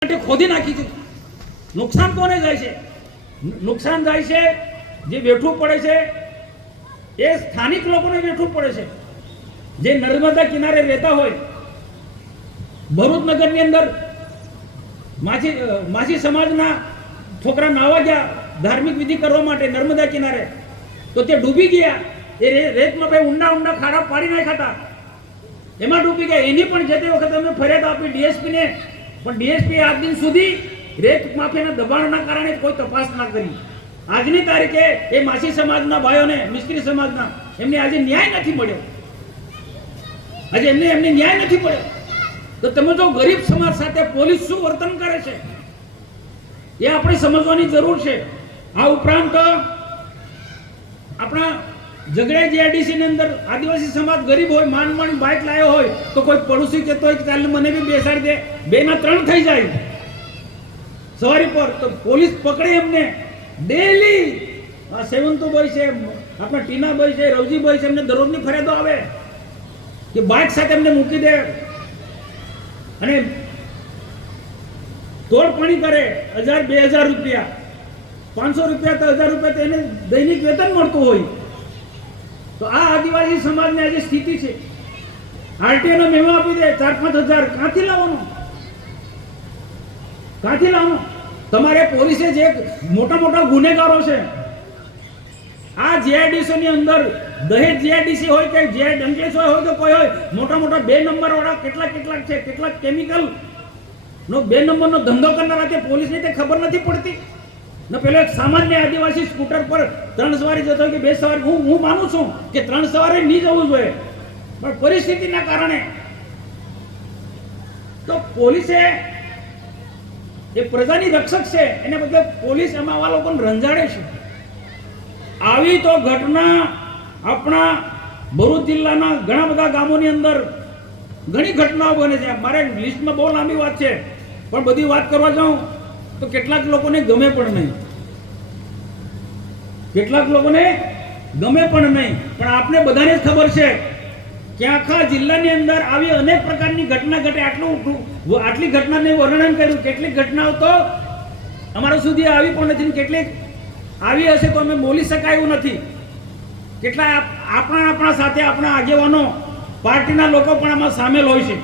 ખોદી નાખી છે. નુકસાન કોને જાય છે? નુકસાન જાય છે જે વેઠવું પડે છે એ સ્થાનિક લોકોને વેઠવું પડે છે. જે નર્મદા કિનારે રહેતા હોય, ભરૂચ નગરની અંદર માછી સમાજના છોકરા નાવા ગયા ધાર્મિક વિધિ કરવા માટે નર્મદા કિનારે, તો તે ડૂબી ગયા. એ રેતમાં ભાઈ ઊંડા ઊંડા ખાડા પાડી નાખ્યા હતા, એમાં ડૂબી ગયા. એની પણ જે તે વખતે અમે ફરિયાદ આપી ડીએસપી ને, પણ ડીએસપી આજ દિન સુધી રેત માફિયાના દબાણના કારણે કોઈ તપાસ ના કરી. આજની તારીખે એ માછી સમાજના ભાઈઓને, મિસ્ત્રી સમાજના, એમને આજે ન્યાય નથી મળ્યો. આજે એમને ન્યાય નથી મળ્યો. તો તમે જો ગરીબ સમાજ સાથે પોલીસ શું વર્તન કરે છે એ આપણે સમજવાની જરૂર છે. આ ઉપરાંત આપણા ઝઘડા જીઆઈડીસી ની અંદર આદિવાસી સમાજ ગરીબ હોય, માંડ બાઇક લાવ્યો હોય તો કોઈ પડોશી કહેતો હોય કે કાલે મને બી બેસાડી દે, 2 ના 3 થઈ જાય સવારી પર, તો પોલીસ પકડે એમને ડેલી. આ સેવંતુભાઈ છે, આપણા ટીનાભાઈ છે, રવજીભાઈ છે, એમને દરરોજની ફરિયાદો આવે કે બાઇક સાથે એમને મૂકી દે અને તોડપાણી કરે. 1000-2000 રૂપિયા, 500 રૂપિયા તો 1000 રૂપિયા તો એને દૈનિક વેતન મળતું હોય. તો આ આદિવાસી સમાજની આજે સ્થિતિ છે. આરટીઓ નો મેમો આપી દે 4-5 હજાર, ક્યાંથી લાવવાનો? ક્યાંથી લાવવાનો? તમારે પોલીસે જે મોટા મોટા ગુનેગારો છે, આ જીઆઈડીસી ની અંદર દહેજ જીઆઈડીસી હોય કે જીઆઈ અંકલેશ્વર હોય તો કોઈ હોય, મોટા મોટા 2 નંબર વાળા કેટલાક છે, કેટલાક કેમિકલ નો 2 નંબરનો ધંધો કરનારા તે પોલીસને તે ખબર નથી પડતી ને. પેલો એક સામાન્ય આદિવાસી સ્કૂટર પર 3 સવારી જતો હોય કે 2 સવારી, હું માનું છું કે 3 સવારી નહીં જવું જોઈએ, પણ પરિસ્થિતિના કારણે તો પોલીસે, એ પ્રજાની રક્ષક છે, એને બદલે પોલીસ એમાં આવા લોકોને રંજાડે છે. આવી તો ઘટના આપણા ભરૂચ જિલ્લાના ઘણા બધા ગામોની અંદર ઘણી ઘટનાઓ બને છે. મારે લિસ્ટમાં બહુ લાંબી વાત છે, પણ બધી વાત કરવા જાઉં તો કેટલાક લોકોને ગમે પણ નહીં, કેટલાક લોકોને ગમે પણ નહીં. પણ આપને બધાને જ ખબર છે કે આખા જિલ્લાની અંદર આવી અનેક પ્રકારની ઘટના ઘટે. આટલી ઘટનાને વર્ણન કર્યું, કેટલીક ઘટનાઓ તો અમારા સુધી આવી પણ નથી, કેટલીક આવી હશે તો અમે બોલી શકાય એવું નથી. કેટલા આપણા સાથે આપણા આગેવાનો, પાર્ટીના લોકો પણ આમાં સામેલ હોય છે.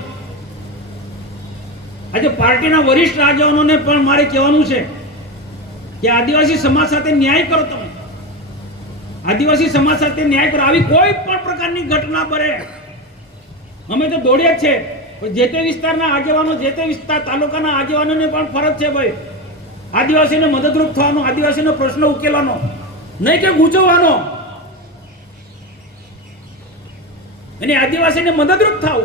આજે પાર્ટીના વરિષ્ઠ આગેવાનોને પણ મારે કહેવાનું છે કે આદિવાસી સમાજ સાથે ન્યાય કરો. તમે આદિવાસી સમાજ સાથે ન્યાય કરો. આવી કોઈ પણ પ્રકારની ઘટના બને અમે તો દોડ્યા જ છે, પણ જે તે વિસ્તારના આગેવાનો, જે તે વિસ્તાર તાલુકાના આગેવાનોને પણ ફરજ છે ભાઈ આદિવાસીને મદદરૂપ થવાનો, આદિવાસીનો પ્રશ્ન ઉકેલવાનો, નહીં કે ગૂંચવવાનો. અને આદિવાસીને મદદરૂપ થાવ.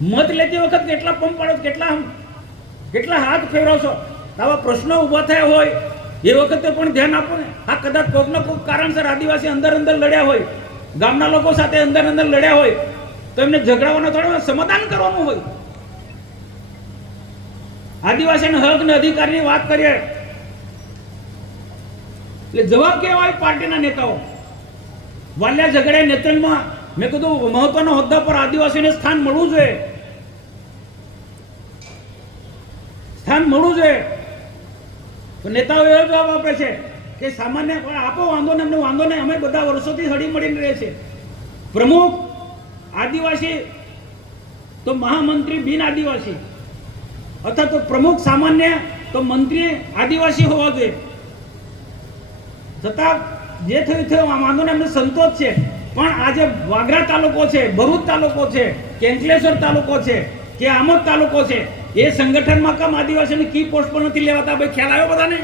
મત લેતી વખત કેટલા પંપ પાડો, કેટલા હાથ ફેરવશો. આવા પ્રશ્નો ઉભા થયા હોય એ વખતે પણ ધ્યાન આપો ને. આ કદાચ કોઈકના કોઈક કારણસર આદિવાસી અંદર લડ્યા હોય, ગામના લોકો સાથે અંદર લડ્યા હોય, તો એમને ઝઘડાવાનો થોડો સમાધાન કરવાનું હોય. આદિવાસીના હક અને અધિકારની વાત કરીએ એટલે જવાબ કેવા હોય પાર્ટીના નેતાઓ. વાલ્યા ઝઘડા નેતૃત્વમાં મેં કીધું મહત્વના હોદ્દા પર આદિવાસીને સ્થાન મળવું જોઈએ, સ્થાન મળવું જોઈએ. તો નેતાઓ એવો જવાબ આપે છે કે સામાન્ય આપો, વાંધો ને, અમને વાંધો નહીં, અમે બધા વર્ષોથી હળી મળીને રહે છે. પ્રમુખ આદિવાસી તો મહામંત્રી બિન આદિવાસી, અથવા તો પ્રમુખ સામાન્ય તો મંત્રી આદિવાસી હોવા જોઈએ. છતાં જે થયું વાંધો ને, અમને સંતોષ છે. પણ આજે વાગરા તાલુકો છે, ભરૂચ તાલુકો છે, કે અંકલેશ્વર તાલુકો છે, કે આમોદ તાલુકો છે, એ સંગઠનમાં કમ આદિવાસીની કી પોસ્ટ પર નથી લેવાતા? ભાઈ ખ્યાલ આવ્યો બધાને?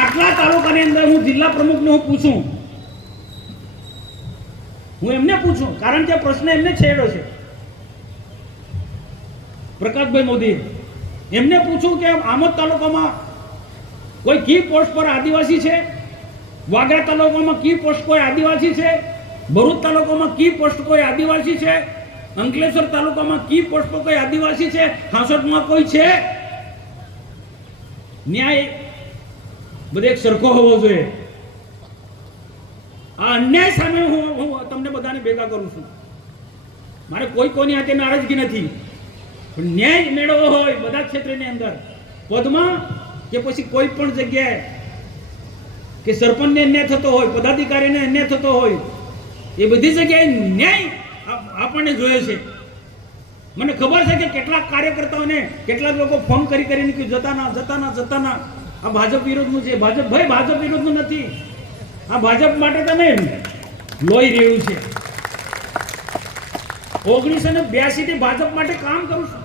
આટલા તાલુકાની અંદર હું જિલ્લા પ્રમુખને પૂછું, હું એમને પૂછું, કારણ કે પ્રશ્ન એમને છેડ્યો છે. પ્રકાશભાઈ મોદી, એમને પૂછું કે આમોદ તાલુકામાં કોઈ કી પોસ્ટ પર આદિવાસી છે? વાગરા તાલુકામાં કી પોસ્ટ કોઈ આદિવાસી છે? ભરૂચ તાલુકામાં કી પોસ્ટ કોઈ આદિવાસી છે? અંકલેશ્વર તાલુકામાં કી પોસ્ટ પર કોઈ આદિવાસી છે? હાંસોટમાં કોઈ છે? ન્યાય બધે એક સરખો હોવો જોઈએ. આ અન્યાય સામે હું તમને બધાને ભેગા કરું છું. મારે કોઈની હાથે નારાજગી નથી. પણ ન્યાય મેળવવો હોય બધા ક્ષેત્રની અંદર, પદમાં કે પછી કોઈ પણ જગ્યાએ, કે સરપંચને અન્યાય થતો હોય, પદાધિકારીને અન્યાય થતો હોય, એ બધી જગ્યાએ ન્યાય આપણને જોઈએ છે. મને ખબર છે કે કેટલાક કાર્યકર્તાઓને કેટલાક લોકો ફોન કરીને કે જતાના આ ભાજપ વિરોધનું છે. ભાઈ ભાજપ વિરોધનું નથી. આ ભાજપ માટે તમે લોહી રહ્યું છે. 1982 થી ભાજપ માટે કામ કરું છું.